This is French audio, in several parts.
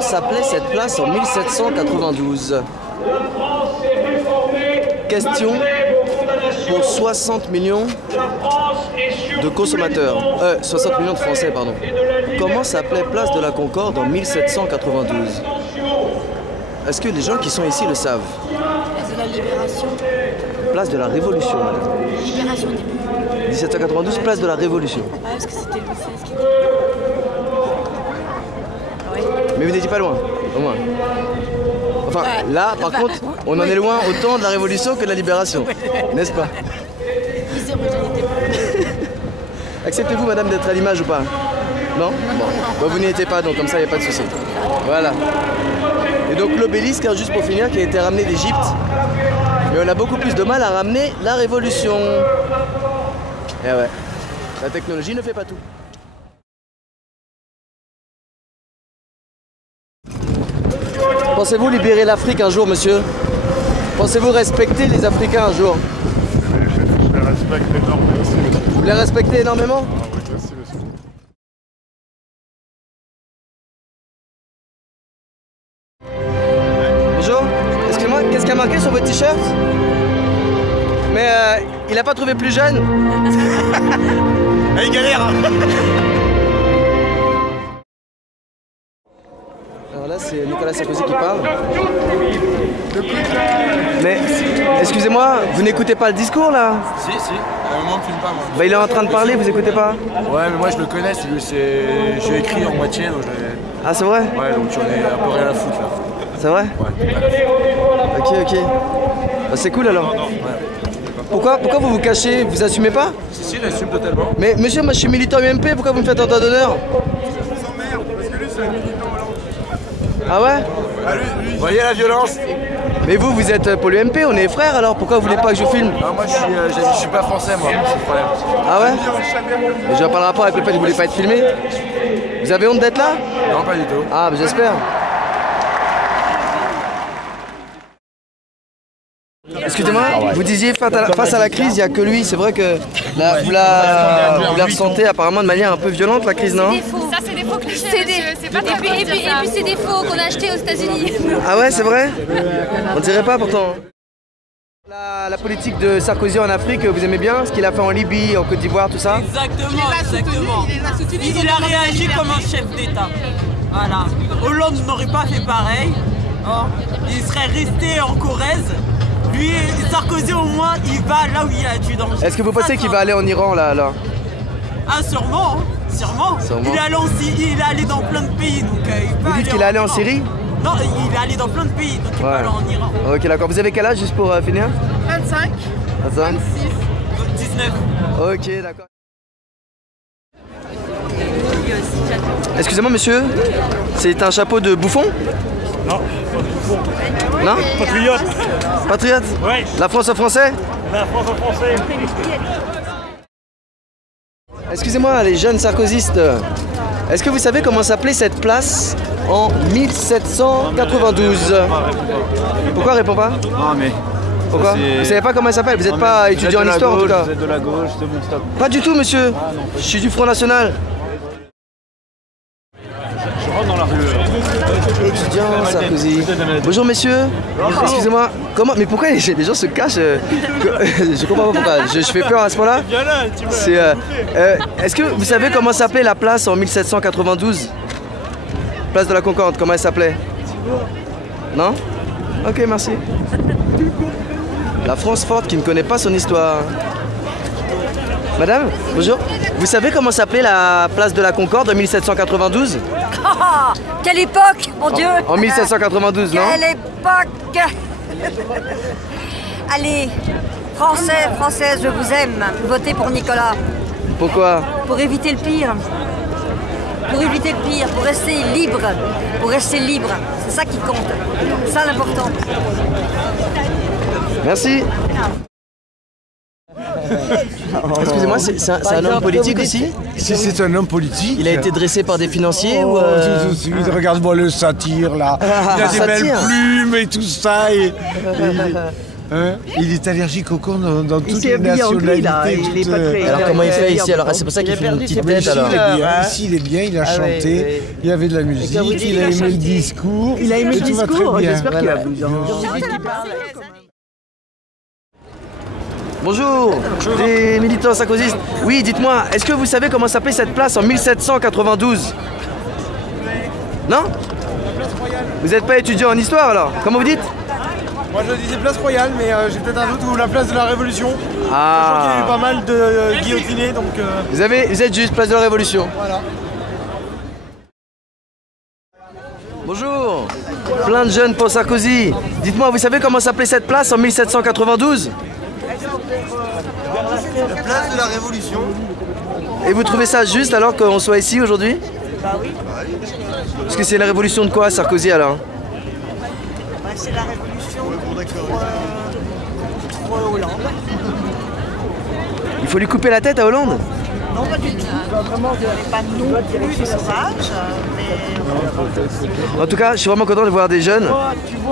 Comment s'appelait cette place en 1792? Question pour 60 millions de consommateurs. 60 millions de Français, pardon. Comment s'appelait Place de la Concorde en 1792? Est-ce que les gens qui sont ici le savent? Place de la Libération. Place de la Révolution, madame. Libération au début. 1792, place de la Révolution. Ah, parce que c'était Louis XVI qui était. Ouais. Mais vous n'étiez pas loin, au moins. Enfin, là, par contre, on en est loin autant de la Révolution que de la Libération, n'est-ce pas? Acceptez-vous, madame, d'être à l'image ou pas? Non? Bon, vous n'y étiez pas, donc comme ça, il n'y a pas de souci. Voilà. Et donc l'obélisque, hein, juste pour finir, qui a été ramené d'Égypte. Mais on a beaucoup plus de mal à ramener la Révolution. Et ouais, la technologie ne fait pas tout. Pensez-vous libérer l'Afrique un jour, monsieur? Pensez-vous respecter les Africains un jour? Je les respecte énormément. Merci, monsieur. Vous les respectez énormément? Ah oui, merci, monsieur. Bonjour, excusez-moi, qu'est-ce qu'il y a marqué sur votre t-shirt? Mais il a pas trouvé plus jeune? Il galère. Alors là, c'est Nicolas Sarkozy qui parle. Mais, excusez-moi, vous n'écoutez pas le discours là? Si, si. Moi, me filme pas, moi. Bah, il est en train de parler, vous écoutez pas? Ouais, mais moi je le connais, j'ai écrit en moitié, donc Ah, c'est vrai? ouais, donc j'en ai un peu rien à foutre là. C'est vrai? Ouais. Ok, ok. Bah, c'est cool alors. Pourquoi vous vous cachez? Vous assumez pas? Si, si, il assume totalement. Mais monsieur, moi je suis militant UMP, pourquoi vous me faites un doigt d'honneur? Ah ouais? Vous voyez la violence? Mais vous êtes pour l'UMP, on est frères alors, pourquoi vous voulez pas que je filme? Non, moi je suis pas français, moi, c'est le problème. Ah ouais? Mais je vois pas le rapport avec le fait que vous voulez pas être filmé. Vous avez honte d'être là? Non, pas du tout. Ah, bah, j'espère. Excusez-moi, vous disiez face à la crise, il n'y a que lui. C'est vrai que vous la ressentez apparemment de manière un peu violente, la crise, non? Ça, c'est des faux clichés, c'est pas très Et puis c'est des faux qu'on a achetés aux États-Unis. Ah ouais, c'est vrai? On dirait pas pourtant. La politique de Sarkozy en Afrique, vous aimez bien? Ce qu'il a fait en Libye, en Côte d'Ivoire, tout ça? Exactement, exactement. Il a réagi comme un chef d'État. Voilà. Hollande n'aurait pas fait pareil. Hein. Il serait resté en Corrèze. Lui, Sarkozy au moins, il va là où il y a du danger. Est-ce que vous pensez qu'il va aller en Iran là alors? Ah sûrement, hein. Sûrement. Il est allé dans plein de pays. Donc, vous dites qu'il est allé en Syrie? Non, il est allé dans plein de pays, donc il va aller en Iran. Ok, d'accord. Vous avez quel âge juste pour finir? 25, 25? 19. Ok, d'accord. Excusez-moi monsieur, c'est un chapeau de bouffon? Non, pas du tout. Non? Patriote. Patriote? Ouais. La France aux Français? La France en français. Excusez-moi les jeunes sarkozystes, est-ce que vous savez comment s'appelait cette place en 1792? Pourquoi répond pas? Non, mais. Pourquoi? Vous savez pas comment elle s'appelle? Vous n'êtes pas étudiant en histoire en tout cas? Vous êtes de la gauche, c'est bon, stop. Pas du tout monsieur, je suis du Front National. Je rentre dans la rue. Étudiant Sarkozy. Bonjour messieurs. Excusez-moi. Comment? Mais pourquoi les gens se cachent? Je comprends pas pourquoi. Je fais peur à ce moment-là. Est-ce que vous savez comment s'appelait la place en 1792? Place de la Concorde, comment elle s'appelait? Non? Ok, merci. La France forte qui ne connaît pas son histoire. Madame, bonjour. Vous savez comment s'appelait la place de la Concorde en 1792? Quelle époque, mon Dieu! En 1792, non? Quelle époque! Allez, Français, Françaises, je vous aime. Votez pour Nicolas. Pourquoi? Pour éviter le pire. Pour éviter le pire, pour rester libre. Pour rester libre. C'est ça qui compte. C'est ça l'important. Merci. Excusez-moi, c'est un homme politique aussi? Si c'est un homme politique. Il a été dressé par des financiers ou Regarde-moi le satire là. Il a des belles plumes et tout ça. Hein, il est allergique au cornes dans toutes s'est les habillé en gris, là, nationalités. il est pas très- Alors comment il fait ici? Alors c'est pour ça qu'il fait une petite tête alors. Ici, il est bien, il a chanté, il y avait de la musique, quand vous dites il qu'il a a aimé le chanté, discours. Il a aimé et le tout va très discours, bien. j'espère qu'il va Voilà. bouger. Bonjour, des militants sarkozystes. Oui, dites-moi, est-ce que vous savez comment s'appelait cette place en 1792? Non? Vous n'êtes pas étudiant en histoire alors? Comment vous dites? Moi je disais place Royale, mais j'ai peut-être un doute, ou la place de la Révolution. Ah. Je crois qu'il y a eu pas mal de guillotinés, donc... Vous êtes juste place de la Révolution. Voilà. Bonjour, plein de jeunes pour Sarkozy. Dites-moi, vous savez comment s'appelait cette place en 1792? La place de la Révolution. Et vous trouvez ça juste alors qu'on soit ici aujourd'hui? Bah oui, Parce que c'est la révolution de quoi, Sarkozy alors? bah, c'est la révolution pour Hollande. Il faut lui couper la tête à Hollande? Non, pas du tout. Vraiment, je n'avais pas non plus sauvage, mais En tout cas, je suis vraiment content de voir des jeunes.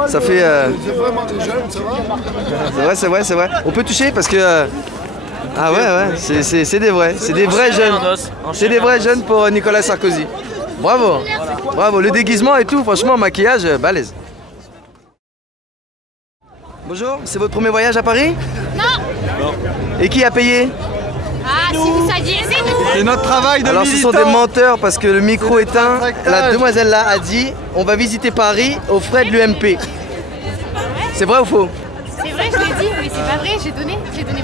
Ça fait... C'est vraiment des jeunes, ça va? C'est vrai. On peut toucher parce que... Ah ouais, c'est des vrais. C'est des vrais jeunes. C'est des vrais jeunes pour Nicolas Sarkozy. Bravo. Bravo, le déguisement et tout, franchement, maquillage, balèze. Bonjour, c'est votre premier voyage à Paris? Non. Et qui a payé? Ah, si vous saviez, c'est nous. C'est notre travail de Alors ce militant. sont des menteurs parce que le micro éteint. La demoiselle là a dit on va visiter Paris aux frais de l'UMP. C'est vrai ou faux? C'est vrai, je l'ai dit, mais c'est pas vrai, j'ai donné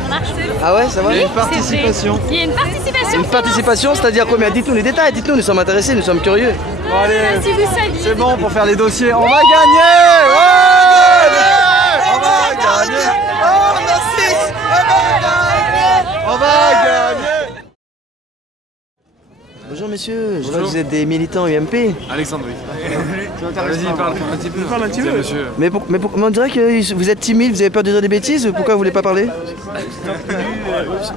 mon argent. Ah ouais, ça va? Oui, Une participation. Il y a une participation. Une participation, c'est-à-dire combien? Dites-nous les détails, dites-nous, nous sommes intéressés, nous sommes curieux. Bon, allez, Si vous saviez. c'est bon pour faire les dossiers. On va gagner! Ouais! On va gagner! Oh, merci! On va gagner! Bonjour messieurs, je vois que vous êtes des militants UMP. Alexandre, oui. Vas-y, parle un petit peu. Parle un petit peu, monsieur. Mais on dirait que vous êtes timide, vous avez peur de dire des bêtises, pourquoi vous voulez pas parler?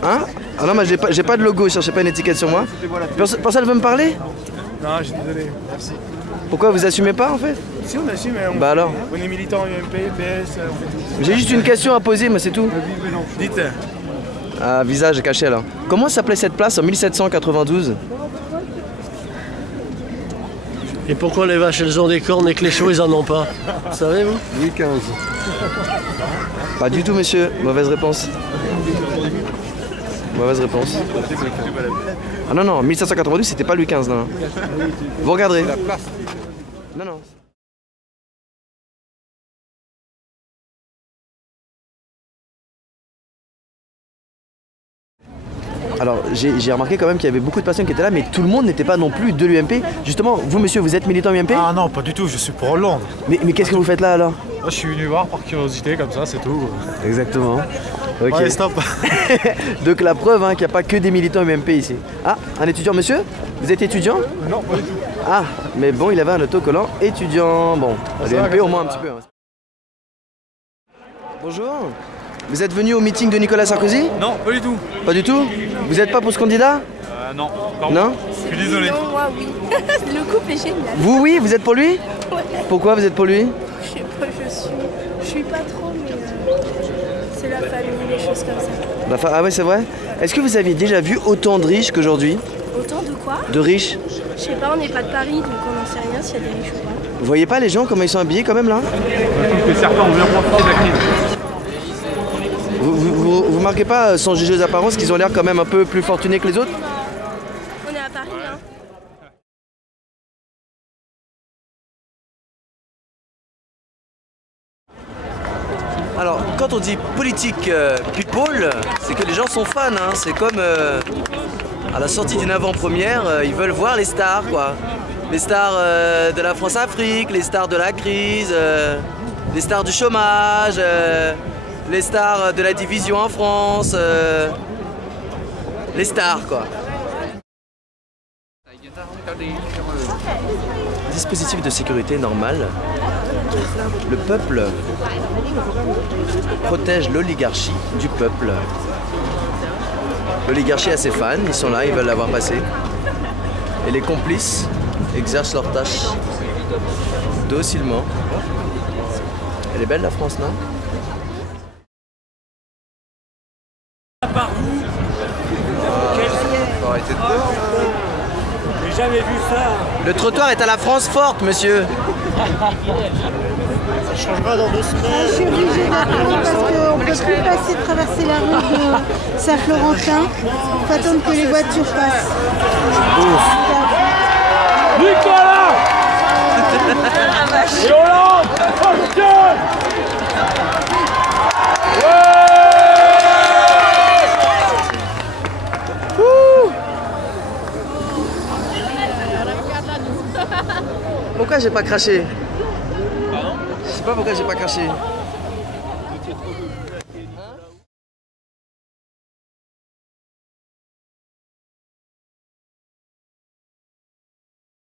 Hein? Ah non, moi j'ai pas de logo, je cherchais pas une étiquette sur moi. Personne veut me parler? Non, je suis désolé, merci. Pourquoi vous assumez pas en fait? Si on assume, mais Bah alors? on est militant UMP, PS, on fait tout. J'ai juste une question à poser, mais c'est tout. Dites. Ah, visage caché alors. Comment s'appelait cette place en 1792? Et pourquoi les vaches elles ont des cornes et que les chevaux ils en ont pas? Savez-vous? Louis XV. Pas du tout monsieur, mauvaise réponse. Mauvaise réponse. Ah non, non, 1792 c'était pas Louis XV, non. Vous regarderez. Non, non. Alors j'ai remarqué quand même qu'il y avait beaucoup de personnes qui étaient là, mais tout le monde n'était pas non plus de l'UMP. Justement, vous monsieur, vous êtes militant UMP? Ah non, pas du tout, je suis pour Hollande. Mais qu'est-ce que vous faites là alors? Moi, je suis venu voir par curiosité, comme ça, c'est tout. Exactement. Ok. Allez, stop. Donc la preuve qu'il n'y a pas que des militants UMP ici. Ah, un étudiant monsieur? Vous êtes étudiant? Non, pas du tout. Ah, mais bon, il avait un autocollant étudiant. Bon, l'UMP au moins un petit peu. Bonjour. Vous êtes venu au meeting de Nicolas Sarkozy? Non, pas du tout. Pas du tout? Vous n'êtes pas pour ce candidat? Non. Pardon. Non? Je suis désolé. Non, moi, oui. Le couple est génial. Vous, oui, vous êtes pour lui? Pourquoi vous êtes pour lui? Je sais pas, je suis pas trop, mais c'est la famille, les choses comme ça. Ah ouais, c'est vrai? Est-ce que vous aviez déjà vu autant de riches qu'aujourd'hui? Autant de quoi? De riches? Je sais pas, on n'est pas de Paris, donc on n'en sait rien s'il y a des riches ou pas. Vous voyez pas les gens comment ils sont habillés quand même là? Je trouve que certains ont bien profité de la crise. Vous remarquez pas, sans juger les apparences, qu'ils ont l'air quand même un peu plus fortunés que les autres? On est à Paris, hein. Alors, quand on dit politique people, c'est que les gens sont fans, hein. C'est comme à la sortie d'une avant-première, ils veulent voir les stars, quoi. Les stars de la France-Afrique, les stars de la crise, les stars du chômage, les stars de la division en France, les stars, quoi. Dispositif de sécurité normal. Le peuple protège l'oligarchie du peuple. L'oligarchie a ses fans, ils sont là, ils veulent l'avoir passé. Et les complices exercent leur tâche docilement. Elle est belle la France, non? J'ai jamais vu ça. Le trottoir est à la France forte, monsieur. Ça changera dans 2 semaines. Je suis obligée d'attendre parce qu'on ne peut plus passer traverser la rue de Saint-Florentin. Il faut attendre que les voitures passent. Nicolas et Hollande, Pourquoi j'ai pas craché? Pardon? Je sais pas pourquoi j'ai pas craché.